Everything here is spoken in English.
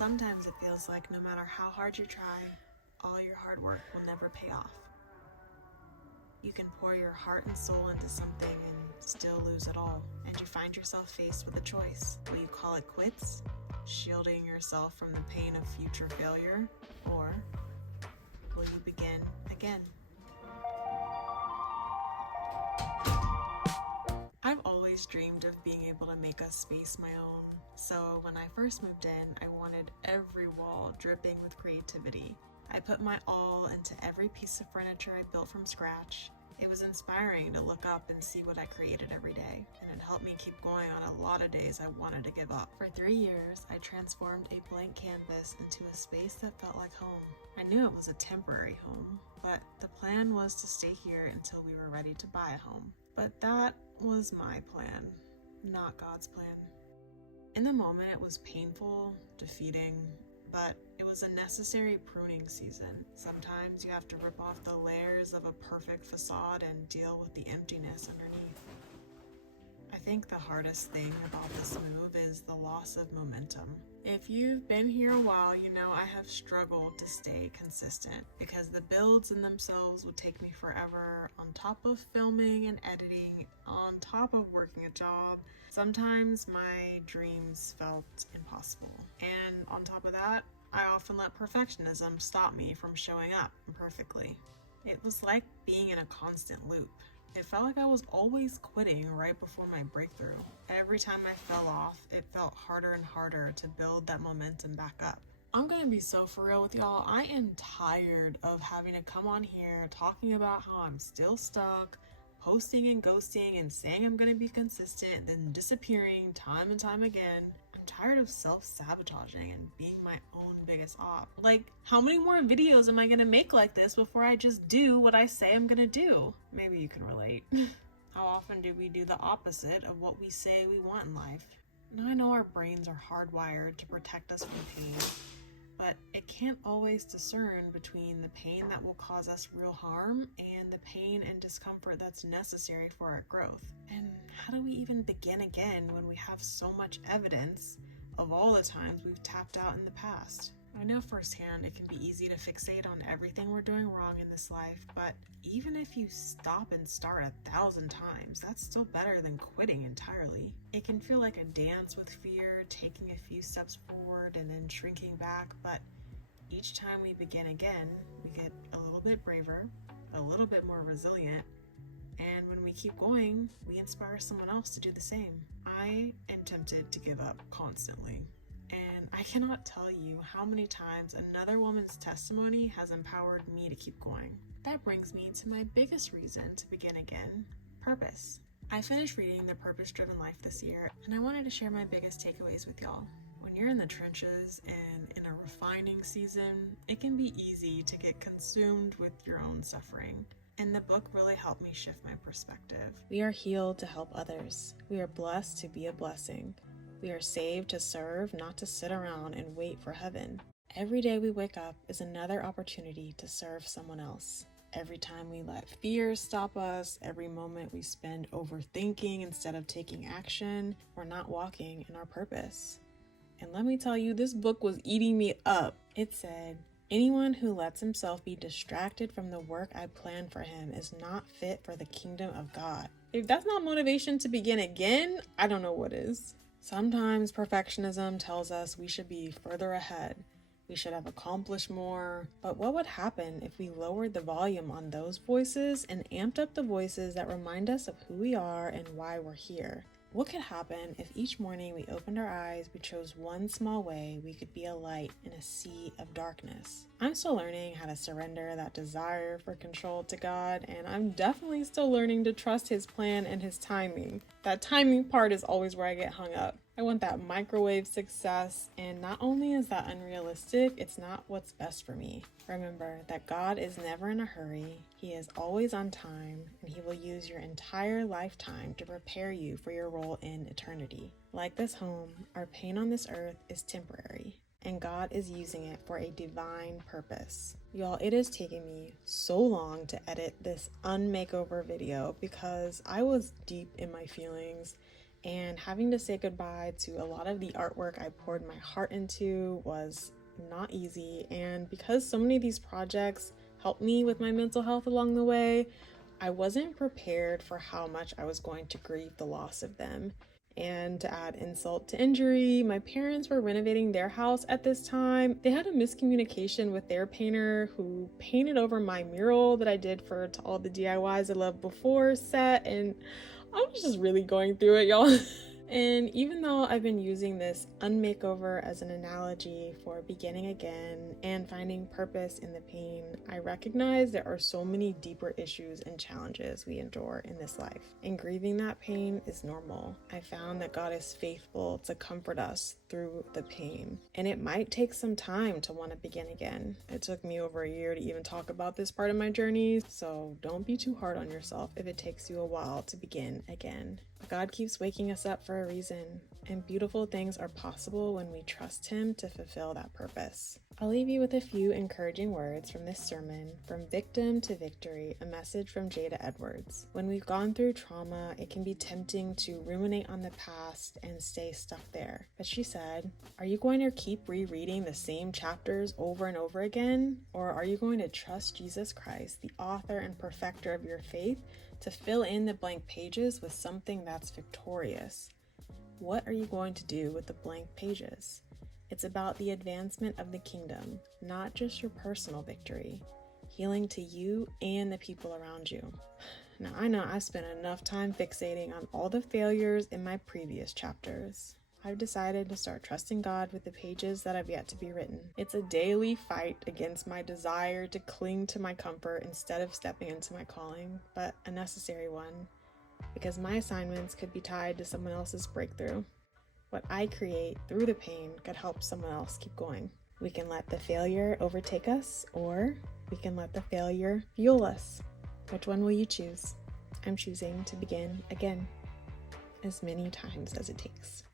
Sometimes it feels like no matter how hard you try, all your hard work will never pay off. You can pour your heart and soul into something and still lose it all, and you find yourself faced with a choice. Will you call it quits, shielding yourself from the pain of future failure, or will you begin again? I've always dreamed of being able to make a space my own, so when I first moved in, I wanted every wall dripping with creativity. I put my all into every piece of furniture I built from scratch. It was inspiring to look up and see what I created every day, and it helped me keep going on a lot of days I wanted to give up. For 3 years, I transformed a blank canvas into a space that felt like home. I knew it was a temporary home, but the plan was to stay here until we were ready to buy a home. But that was my plan, not God's plan. In the moment, it was painful, defeating, but it was a necessary pruning season. Sometimes you have to rip off the layers of a perfect facade and deal with the emptiness underneath. I think the hardest thing about this move is the loss of momentum. If you've been here a while, you know I have struggled to stay consistent because the builds in themselves would take me forever, on top of filming and editing, on top of working a job. Sometimes my dreams felt impossible. And on top of that, I often let perfectionism stop me from showing up perfectly. It was like being in a constant loop. It felt like I was always quitting right before my breakthrough. Every time I fell off, it felt harder and harder to build that momentum back up. I'm gonna be so for real with y'all. I am tired of having to come on here talking about how I'm still stuck, posting and ghosting and saying I'm gonna be consistent, then disappearing time and time again. I'm tired of self-sabotaging and being my own biggest op. Like, how many more videos am I gonna make like this before I just do what I say I'm gonna do? Maybe you can relate. How often do we do the opposite of what we say we want in life? Now I know our brains are hardwired to protect us from pain, but it can't always discern between the pain that will cause us real harm and the pain and discomfort that's necessary for our growth. And how do we even begin again when we have so much evidence of all the times we've tapped out in the past? I know firsthand it can be easy to fixate on everything we're doing wrong in this life, but even if you stop and start 1,000 times, that's still better than quitting entirely. It can feel like a dance with fear, taking a few steps forward and then shrinking back, but each time we begin again, we get a little bit braver, a little bit more resilient, and when we keep going, we inspire someone else to do the same. I am tempted to give up constantly. And I cannot tell you how many times another woman's testimony has empowered me to keep going. That brings me to my biggest reason to begin again: purpose. I finished reading The Purpose-Driven Life this year, and I wanted to share my biggest takeaways with y'all. When you're in the trenches and in a refining season, it can be easy to get consumed with your own suffering. And the book really helped me shift my perspective. We are healed to help others. We are blessed to be a blessing. We are saved to serve, not to sit around and wait for heaven. Every day we wake up is another opportunity to serve someone else. Every time we let fear stop us, every moment we spend overthinking instead of taking action, we're not walking in our purpose. And let me tell you, this book was eating me up. It said, "Anyone who lets himself be distracted from the work I planned for him is not fit for the kingdom of God." If that's not motivation to begin again, I don't know what is. Sometimes perfectionism tells us we should be further ahead. We should have accomplished more. But what would happen if we lowered the volume on those voices and amped up the voices that remind us of who we are and why we're here? What could happen if each morning we opened our eyes, we chose one small way we could be a light in a sea of darkness? I'm still learning how to surrender that desire for control to God, and I'm definitely still learning to trust His plan and His timing. That timing part is always where I get hung up. I want that microwave success, and not only is that unrealistic, it's not what's best for me. Remember that God is never in a hurry. He is always on time, and He will use your entire lifetime to prepare you for your role in eternity. Like this home, our pain on this earth is temporary, and God is using it for a divine purpose. Y'all, it has taken me so long to edit this un-makeover video because I was deep in my feelings And having to say goodbye to a lot of the artwork I poured my heart into was not easy. And because so many of these projects helped me with my mental health along the way, I wasn't prepared for how much I was going to grieve the loss of them. And to add insult to injury, my parents were renovating their house at this time. They had a miscommunication with their painter who painted over my mural that I did for To All the DIYs I Loved Before set, and I was just really going through it, y'all. And even though I've been using this un-makeover as an analogy for beginning again and finding purpose in the pain, I recognize there are so many deeper issues and challenges we endure in this life. And grieving that pain is normal. I found that God is faithful to comfort us through the pain. And it might take some time to want to begin again. It took me over a year to even talk about this part of my journey, so don't be too hard on yourself if it takes you a while to begin again. God keeps waking us up for a reason, and beautiful things are possible when we trust Him to fulfill that purpose. I'll leave you with a few encouraging words from this sermon, From Victim to Victory, a message from Jada Edwards. When we've gone through trauma, it can be tempting to ruminate on the past and stay stuck there. But she said, are you going to keep rereading the same chapters over and over again? Or are you going to trust Jesus Christ, the author and perfecter of your faith, to fill in the blank pages with something that's victorious? What are you going to do with the blank pages? It's about the advancement of the kingdom, not just your personal victory, healing to you and the people around you. Now, I know I spent enough time fixating on all the failures in my previous chapters. I've decided to start trusting God with the pages that have yet to be written. It's a daily fight against my desire to cling to my comfort instead of stepping into my calling, but a necessary one, because my assignments could be tied to someone else's breakthrough. What I create through the pain could help someone else keep going. We can let the failure overtake us, or we can let the failure fuel us. Which one will you choose? I'm choosing to begin again, as many times as it takes.